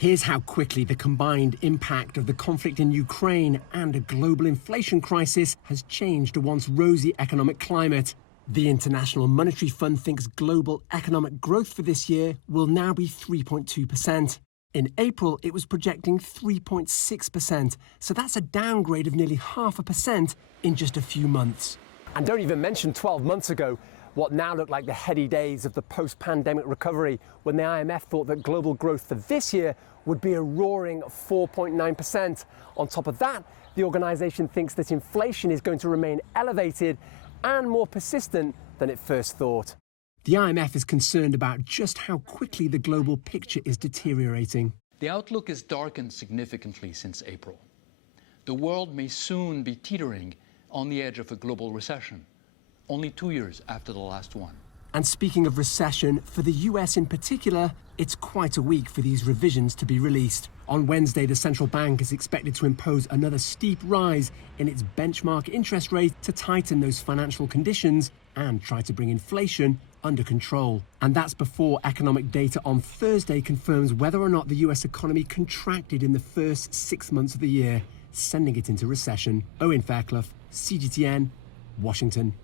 Here's how quickly the combined impact of the conflict in Ukraine and a global inflation crisis has changed a once rosy economic climate. The International Monetary Fund thinks global economic growth for this year will now be 3.2%. In April, it was projecting 3.6%, so that's a downgrade of nearly 0.5% in just a few months. And don't even mention 12 months ago, what now look like the heady days of the post-pandemic recovery, when the IMF thought that global growth for this year would be a roaring 4.9%. On top of that, the organisation thinks that inflation is going to remain elevated and more persistent than it first thought. The IMF is concerned about just how quickly the global picture is deteriorating. The outlook has darkened significantly since April. The world may soon be teetering on the edge of a global recession, only 2 years after the last one. And speaking of recession, for the US in particular, it's quite a week for these revisions to be released. On Wednesday, the central bank is expected to impose another steep rise in its benchmark interest rate to tighten those financial conditions and try to bring inflation under control. And that's before economic data on Thursday confirms whether or not the US economy contracted in the first 6 months of the year, sending it into recession. Owen, Fairclough, CGTN, Washington.